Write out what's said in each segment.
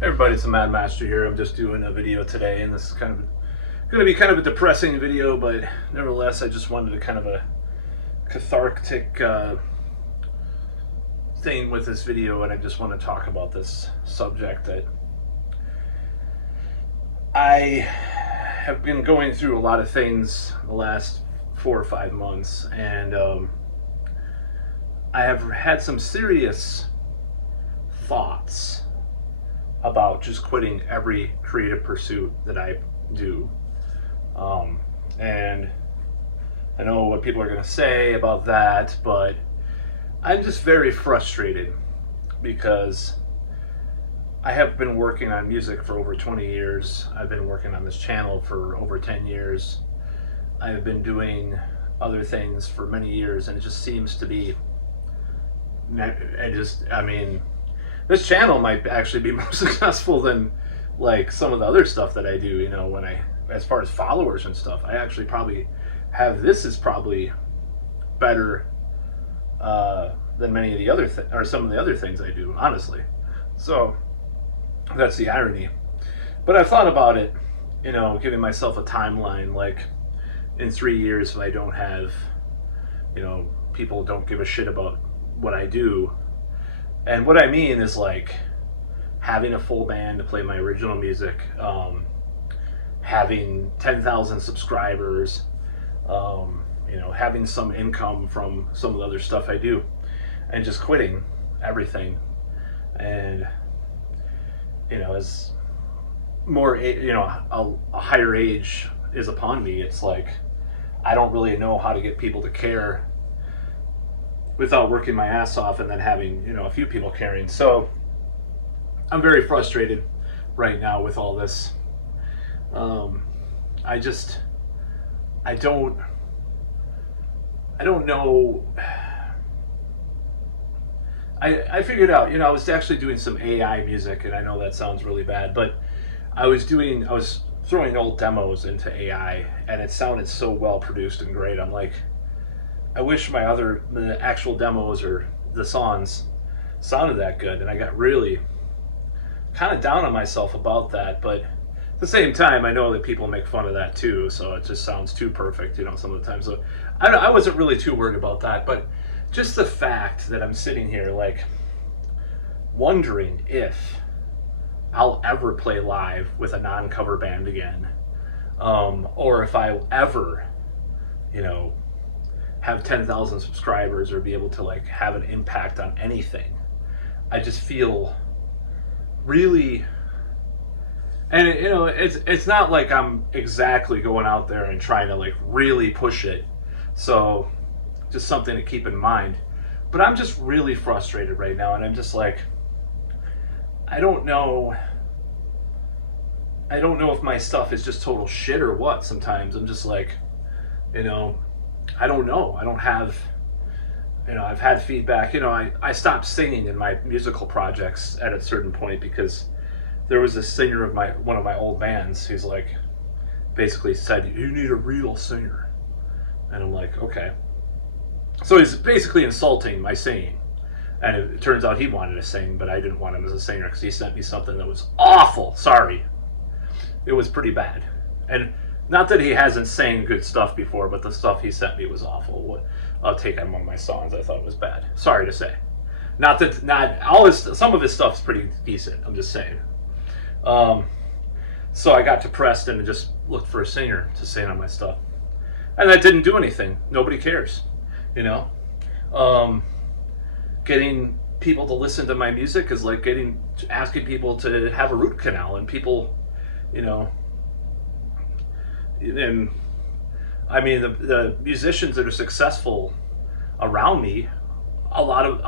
Hey everybody, it's the Mad Master here. I'm just doing a video today, and this is going to be kind of a depressing video, but nevertheless, I just wanted to kind of a cathartic thing with this video, and I just want to talk about this subject that I have been going through a lot of things the last 4 or 5 months, and I have had some serious thoughts about just quitting every creative pursuit that I do. And I know what people are going to say about that, but I'm just very frustrated because I have been working on music for over 20 years. I've been working on this channel for over 10 years. I've been doing other things for many years, and it just seems to be, this channel might actually be more successful than like some of the other stuff that I do, as far as followers and stuff. I actually probably have, this is probably better than many of the other or some of the other things I do, honestly. So that's the irony. But I've thought about it, giving myself a timeline, like in 3 years, if I don't have, people don't give a shit about what I do. And what I mean is like having a full band to play my original music, having 10,000 subscribers, having some income from some of the other stuff I do, and just quitting everything. And as more, a higher age is upon me, it's like I don't really know how to get people to care without working my ass off and then having, a few people caring. So I'm very frustrated right now with all this. I don't know. I figured out, I was actually doing some AI music, and I know that sounds really bad, but I was throwing old demos into AI, and it sounded so well produced and great. I'm like, I wish the actual demos or the songs sounded that good, and I got really kind of down on myself about that. But at the same time, I know that people make fun of that too, so it just sounds too perfect, some of the time. So I wasn't really too worried about that, but just the fact that I'm sitting here like wondering if I'll ever play live with a non-cover band again, or if I'll ever, have 10,000 subscribers or be able to like have an impact on anything. I just feel really, and it's not like I'm exactly going out there and trying to like really push it. So just something to keep in mind. But I'm just really frustrated right now, and I'm just like, I don't know if my stuff is just total shit or what. Sometimes I'm just like, I don't know. I don't have, I've had feedback. I stopped singing in my musical projects at a certain point because there was a singer of one of my old bands who's like, basically said, you need a real singer. And I'm like, okay. So he's basically insulting my singing. And it turns out he wanted to sing, but I didn't want him as a singer because he sent me something that was awful. Sorry. It was pretty bad. And not that he hasn't sang good stuff before, but the stuff he sent me was awful. I'll take on one of my songs. I thought it was bad. Sorry to say. Not some of his stuff's pretty decent. I'm just saying. So I got depressed and just looked for a singer to sing on my stuff, and that didn't do anything. Nobody cares, Getting people to listen to my music is like asking people to have a root canal, and people, and I mean the musicians that are successful around me,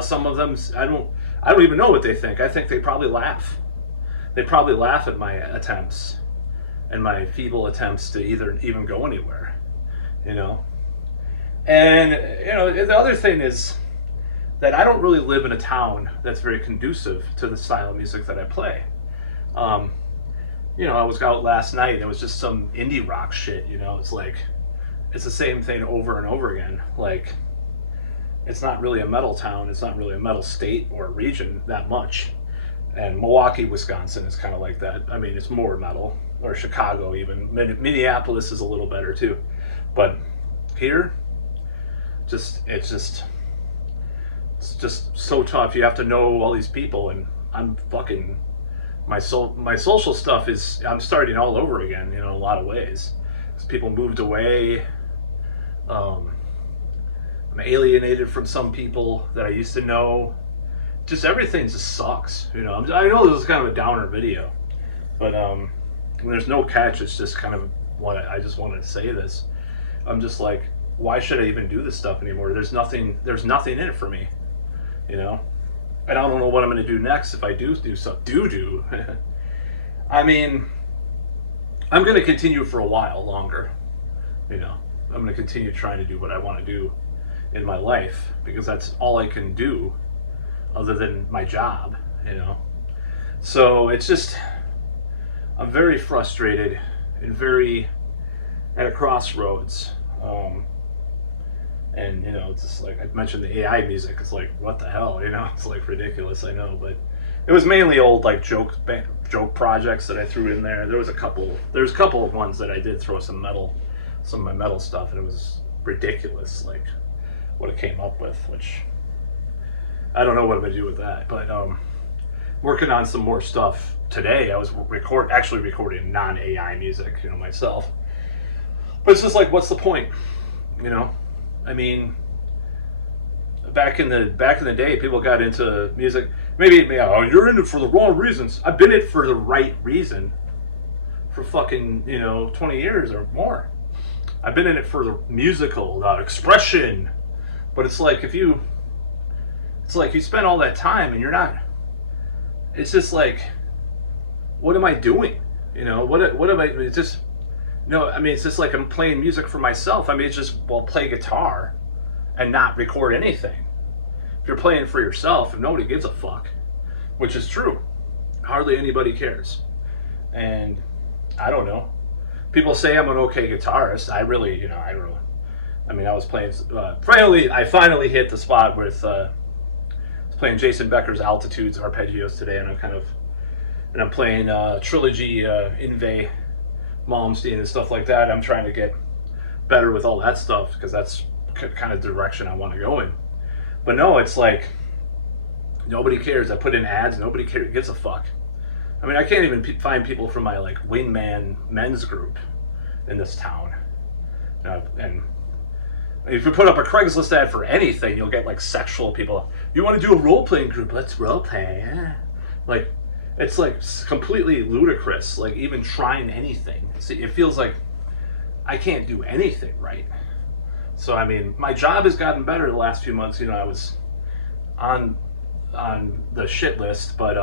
some of them, I don't even know what they think. I think they probably laugh. They probably laugh at my attempts and my feeble attempts to even go anywhere, And the other thing is that I don't really live in a town that's very conducive to the style of music that I play. I was out last night and it was just some indie rock shit, it's like, it's the same thing over and over again. Like, it's not really a metal town, it's not really a metal state or region that much. And Milwaukee, Wisconsin is kind of like that. I mean, it's more metal, or Chicago even. Minneapolis is a little better too, but here, it's just so tough. You have to know all these people, and I'm fucking my social stuff is, I'm starting all over again. In a lot of ways, because people moved away. I'm alienated from some people that I used to know. Just everything just sucks. I know this is kind of a downer video, but there's no catch. It's just kind of what I just wanted to say this. I'm just like, why should I even do this stuff anymore? There's nothing in it for me, and I don't know what I'm going to do next if I do so. I mean, I'm going to continue for a while longer. I'm going to continue trying to do what I want to do in my life, because that's all I can do other than my job. So it's just, I'm very frustrated and very at a crossroads. And it's just like I mentioned, the AI music. It's like, what the hell? It's like ridiculous. I know, but it was mainly old like joke projects that I threw in there. There's a couple of ones that I did throw some of my metal stuff, and it was ridiculous, like what it came up with, which I don't know what I'm gonna do with that. But working on some more stuff today. I was actually recording non-AI music, myself. But it's just like, what's the point? I mean, back in the day, people got into music. Maybe, you're in it for the wrong reasons. I've been in it for the right reason for fucking 20 years or more. I've been in it for the musical expression. But it's like you spend all that time and you're not. It's just like, what am I doing? What am I? It's just. No, I mean, it's just like I'm playing music for myself. I mean, it's just, play guitar and not record anything. If you're playing for yourself, and nobody gives a fuck, which is true, hardly anybody cares. And I don't know. People say I'm an okay guitarist. I really, I don't know. I mean, I was playing, I finally hit the spot with, I was playing Jason Becker's Altitudes Arpeggios today, and I'm playing Trilogy Inve Malmsteen and stuff like that. I'm trying to get better with all that stuff, because that's kind of the direction I want to go in. But no, it's like nobody cares. I put in ads, nobody gives a fuck. I mean, I can't even find people from my like wingman men's group in this town. And if you put up a Craigslist ad for anything, you'll get like sexual people. You want to do a role-playing group? Let's role-play. Like, it's like completely ludicrous, like even trying anything. See, it feels like I can't do anything right. So I mean, my job has gotten better the last few months. I was on the shit list, but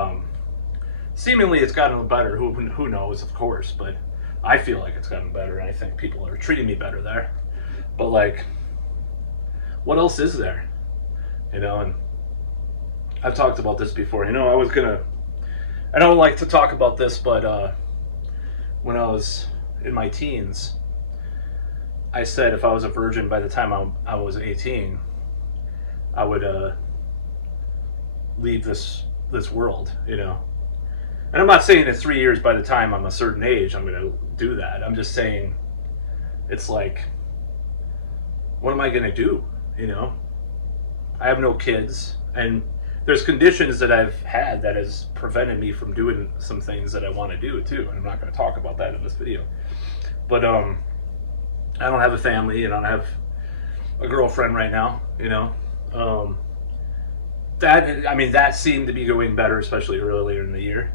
seemingly it's gotten better. Who knows, of course, but I feel like it's gotten better, and I think people are treating me better there. But like, what else is there? And I've talked about this before. I don't like to talk about this, but when I was in my teens, I said if I was a virgin by the time I was 18, I would leave this world, And I'm not saying in 3 years, by the time I'm a certain age, I'm going to do that. I'm just saying, it's like, what am I going to do? I have no kids, and there's conditions that I've had that has prevented me from doing some things that I want to do too, and I'm not going to talk about that in this video. But I don't have a family, and I don't have a girlfriend right now. That seemed to be going better, especially earlier in the year,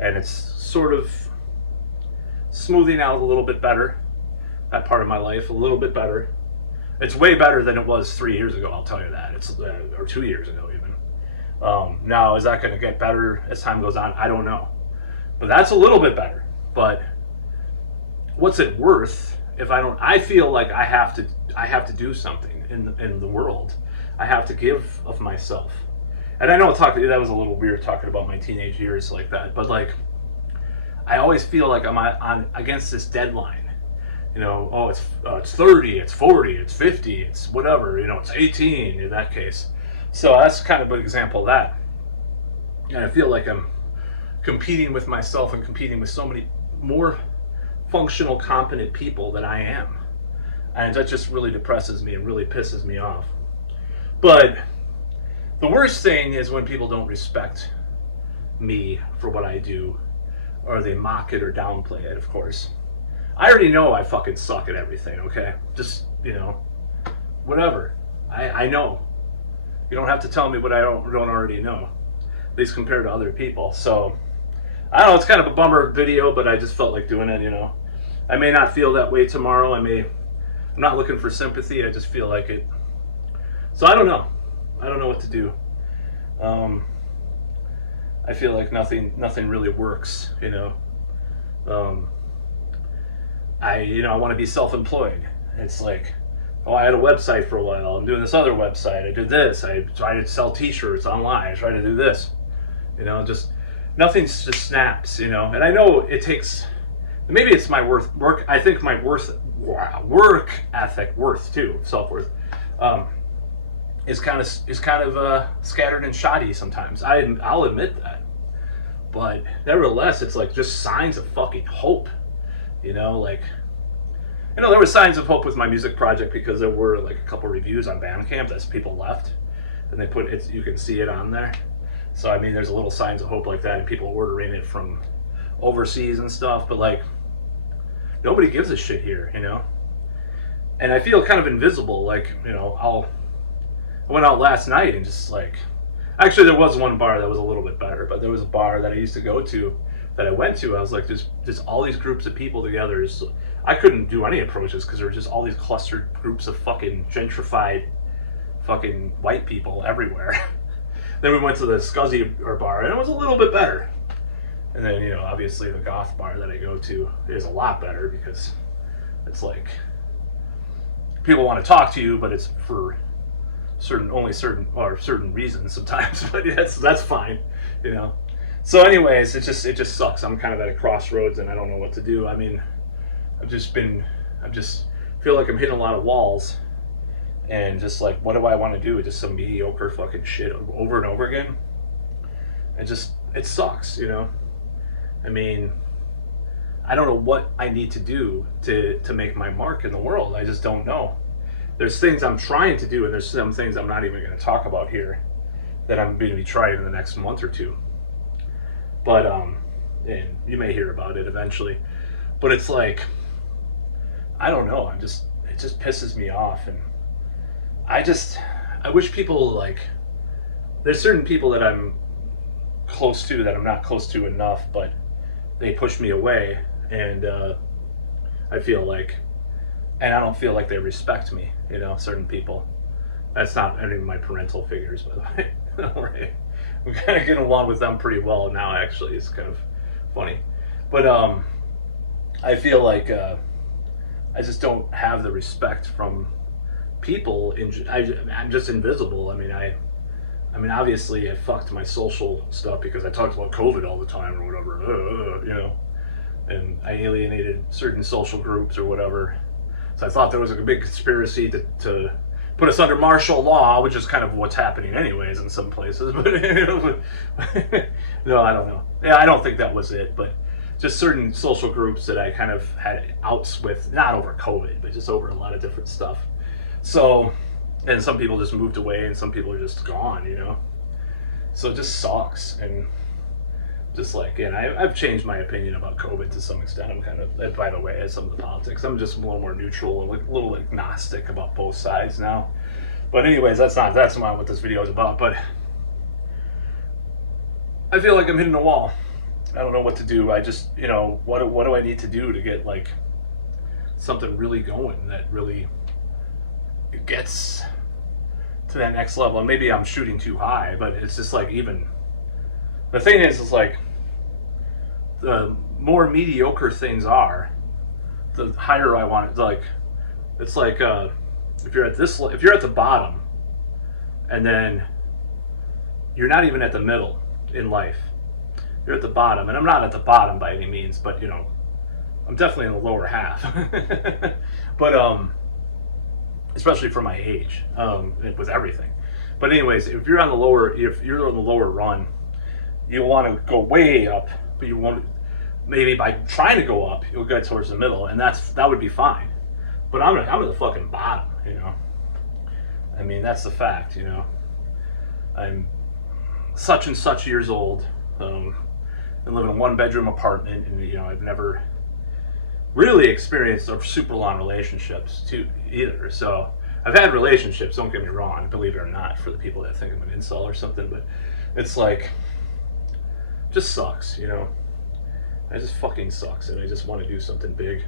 and it's sort of smoothing out a little bit better. That part of my life a little bit better. It's way better than it was 3 years ago. I'll tell you that. It's or 2 years ago even. Now, is that going to get better as time goes on? I don't know, but that's a little bit better. But what's it worth if I don't? I feel like I have to do something in the world. I have to give of myself. And I know that was a little weird talking about my teenage years like that, but like, I always feel like I'm on against this deadline. It's 30, it's 40, it's 50, it's whatever. It's 18 in that case. So that's kind of an example of that. And I feel like I'm competing with myself and competing with so many more functional, competent people than I am. And that just really depresses me and really pisses me off. But the worst thing is when people don't respect me for what I do, or they mock it or downplay it, of course. I already know I fucking suck at everything, okay? Just, whatever. I know. You don't have to tell me what I don't already know, at least compared to other people. So, I don't know, it's kind of a bummer video, but I just felt like doing it, I may not feel that way tomorrow. I'm not looking for sympathy. I just feel like it. So I don't know. I don't know what to do. I feel like nothing really works, I want to be self-employed. It's like, I had a website for a while. I'm doing this other website. I did this. I tried to sell t-shirts online. I tried to do this. Just nothing just snaps, And I know it takes, maybe it's my work. I think my work ethic, self-worth, is kind of scattered and shoddy sometimes. I'll admit that. But nevertheless, it's like just signs of fucking hope. There were signs of hope with my music project because there were like a couple reviews on Bandcamp that people left, and they put it. You can see it on there. So there's a little signs of hope like that, and people ordering it from overseas and stuff. But like, nobody gives a shit here, And I feel kind of invisible. Like, I went out last night and just like, actually there was one bar that was a little bit better, but there was a bar that I used to go to that I went to. I was like, there's all these groups of people together. I couldn't do any approaches because there were just all these clustered groups of fucking gentrified fucking white people everywhere. Then we went to the Scuzzy bar and it was a little bit better. And then, obviously the goth bar that I go to is a lot better because it's like, people want to talk to you, but it's for certain reasons sometimes. But that's fine, So anyways, it just sucks. I'm kind of at a crossroads and I don't know what to do. I just feel like I'm hitting a lot of walls and just like, what do I want to do? Just some mediocre fucking shit over and over again. It sucks, I don't know what I need to do to make my mark in the world. I just don't know. There's things I'm trying to do, and there's some things I'm not even going to talk about here that I'm going to be trying in the next month or two. But, and you may hear about it eventually. But it's like, I don't know. It just pisses me off. And I wish people, like, there's certain people that I'm close to that I'm not close to enough, but they push me away. And I feel like, and I don't feel like they respect me, certain people. That's not any of my parental figures, by the way. Right. I'm kind of getting along with them pretty well now, actually. It's kind of funny. But I feel like I just don't have the respect from people. I'm just invisible. Obviously I fucked my social stuff because I talked about COVID all the time or whatever, and I alienated certain social groups or whatever. So I thought there was a big conspiracy to put us under martial law, which is kind of what's happening anyways in some places. But no, I don't know. Yeah, I don't think that was it, but just certain social groups that I kind of had outs with, not over COVID, but just over a lot of different stuff. So, and some people just moved away and some people are just gone, So it just sucks. And just like, and I've changed my opinion about COVID to some extent. I'm kind of, by the way, as some of the politics, I'm just a little more neutral and a little agnostic about both sides now. But anyways, that's not what this video is about. But I feel like I'm hitting a wall. I don't know what to do. I just, what do I need to do to get like something really going that really gets to that next level? And maybe I'm shooting too high, but it's just like, even the thing is like, the more mediocre things are, the higher I want it. Like, it's like if you're at the bottom, and then you're not even at the middle in life. You're at the bottom, and I'm not at the bottom by any means, but I'm definitely in the lower half. But especially for my age, with everything. But anyways, if you're on the lower run, you want to go way up, but you won't. Maybe by trying to go up, you'll get towards the middle, and that would be fine. But I'm at the fucking bottom, you know. I mean, that's the fact, you know. I'm such and such years old, and live in a one-bedroom apartment, and you know, I've never really experienced a super long relationships too either. So I've had relationships, don't get me wrong, believe it or not, for the people that think I'm an incel or something, but it's like, just sucks, you know. It just fucking sucks, and I just want to do something big.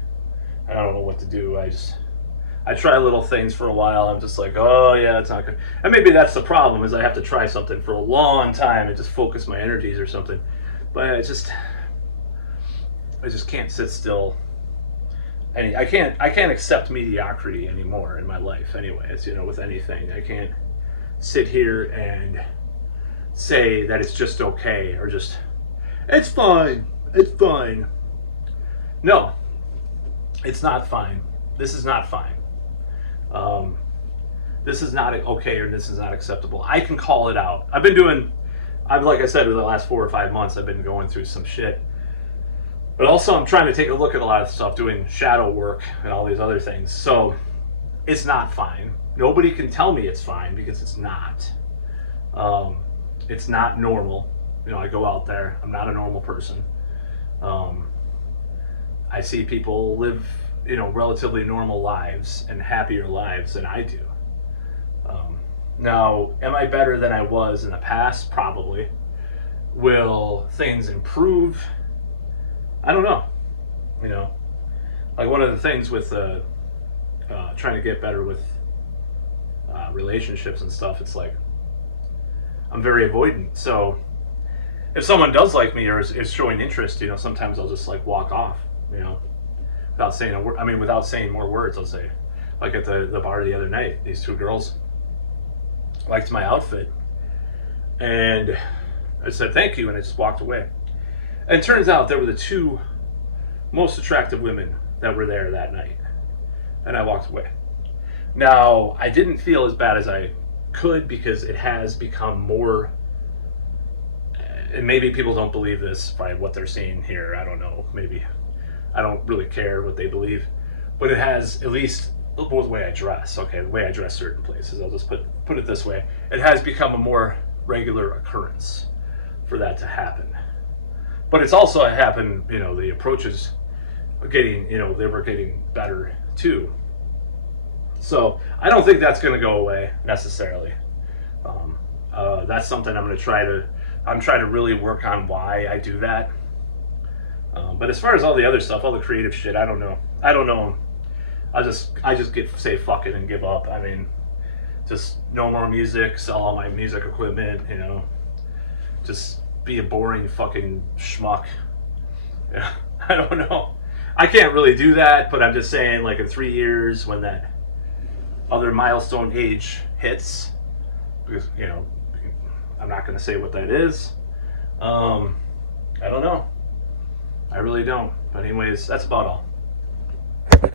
I don't know what to do. I try little things for a while. I'm just like, oh yeah, it's not good. And maybe that's the problem, is I have to try something for a long time and just focus my energies or something. But I just can't sit still. And I can't accept mediocrity anymore in my life. Anyways, you know, with anything, I can't sit here and say that it's just okay, or just, it's fine. It's fine. No, it's not fine. This is not fine. This is not okay, or this is not acceptable. I can call it out. Like I said, over the last 4 or 5 months, I've been going through some shit. But also, I'm trying to take a look at a lot of stuff, doing shadow work and all these other things. So, it's not fine. Nobody can tell me it's fine, because it's not. It's not normal. You know, I go out there. I'm not a normal person. I see people live, you know, relatively normal lives and happier lives than I do. Now, am I better than I was in the past? Probably. Will things improve? I don't know. You know, like one of the things with trying to get better with relationships and stuff, it's like I'm very avoidant. So if someone does like me or is showing interest, you know, sometimes I'll just like walk off, you know, without saying a word. I mean, without saying more words, I'll say. Like at the bar the other night, these two girls liked my outfit, and I said thank you, and I just walked away. And it turns out there were the two most attractive women that were there that night, and I walked away. Now, I didn't feel as bad as I could, because it has become more, and maybe people don't believe this by what they're seeing here, I don't know, maybe, I don't really care what they believe, but it has, at least the way I dress, okay, the way I dress certain places, I'll just put it this way, it has become a more regular occurrence for that to happen. But it's also happened, you know, the approaches are getting, you know, they were getting better too. So I don't think that's going to go away necessarily. That's something I'm trying to really work on why I do that. But as far as all the other stuff, all the creative shit, I don't know. I just say fuck it and give up. I mean, just no more music, sell all my music equipment, you know, just be a boring fucking schmuck. Yeah, I don't know. I can't really do that, but I'm just saying, like, in 3 years, when that other milestone age hits, because, you know, I'm not going to say what that is. I don't know. I really don't. But anyways, that's about all.